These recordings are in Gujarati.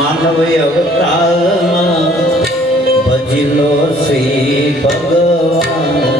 માનવ અવતારમાં ભજલો શ્રી ભગવાન.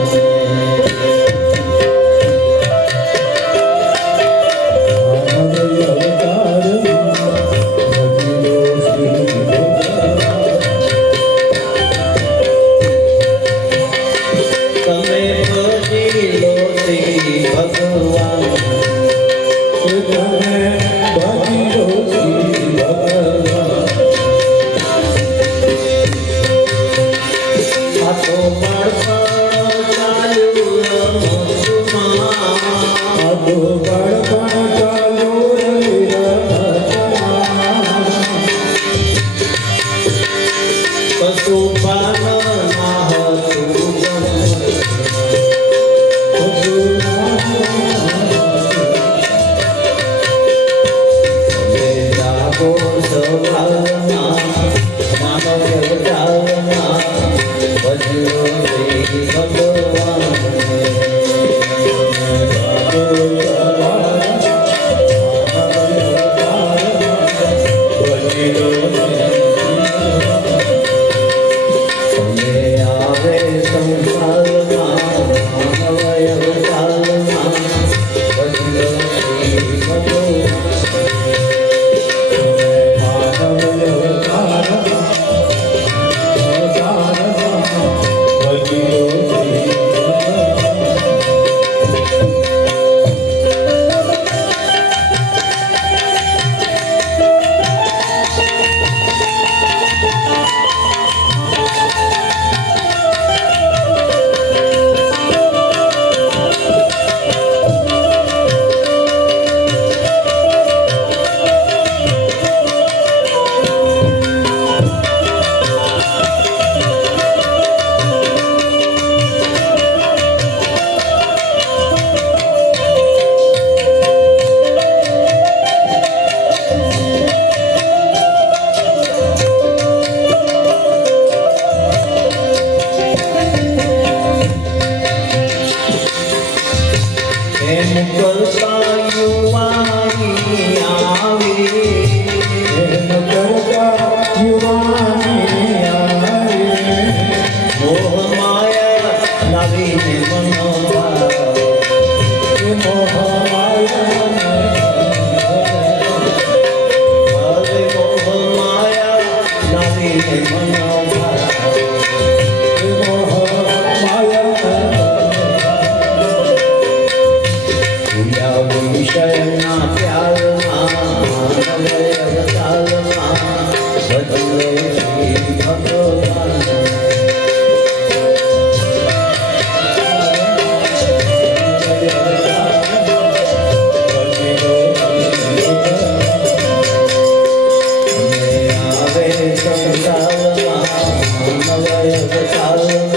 શ્રી Amen. 我有多着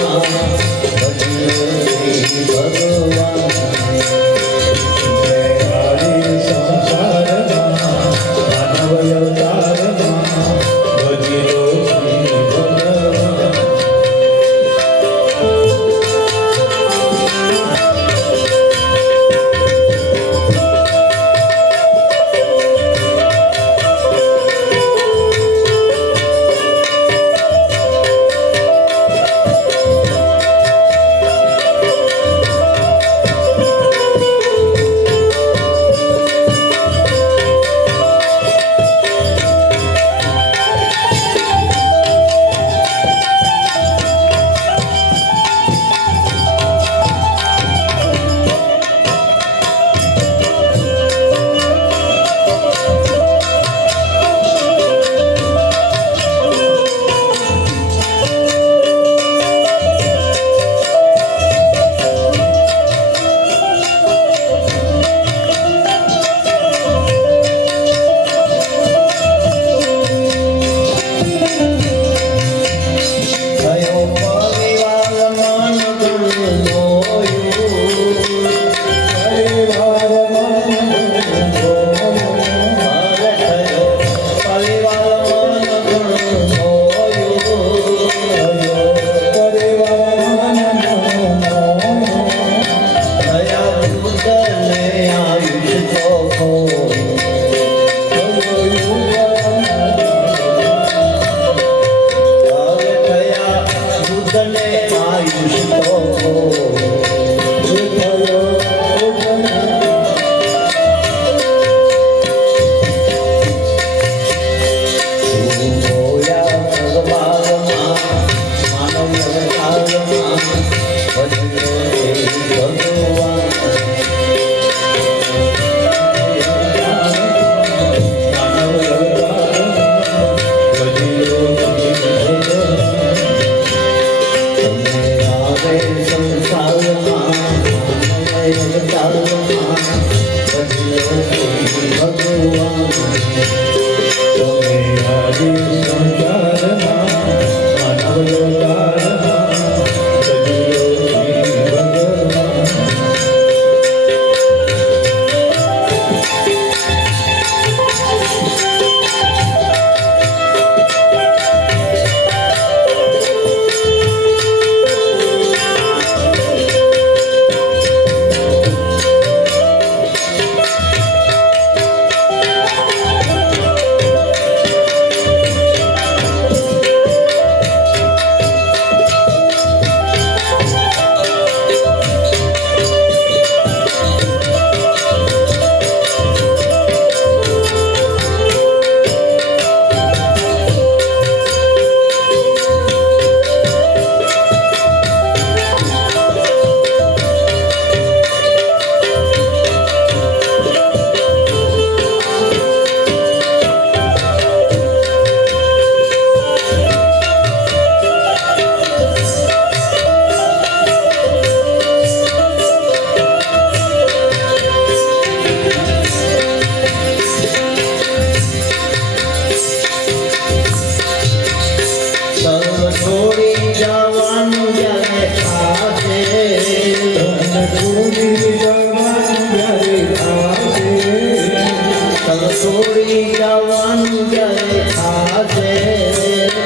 જવાનું ક્યારે થાશે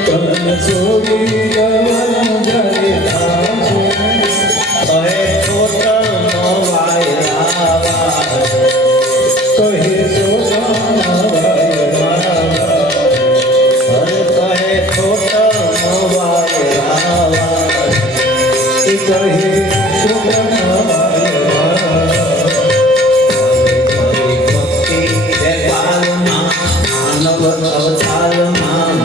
તન છોડી જવાનું જ્યારે થાશે કહે છોટનો વાયરા કહે કહે વાયરા એ કહે અવતારમાં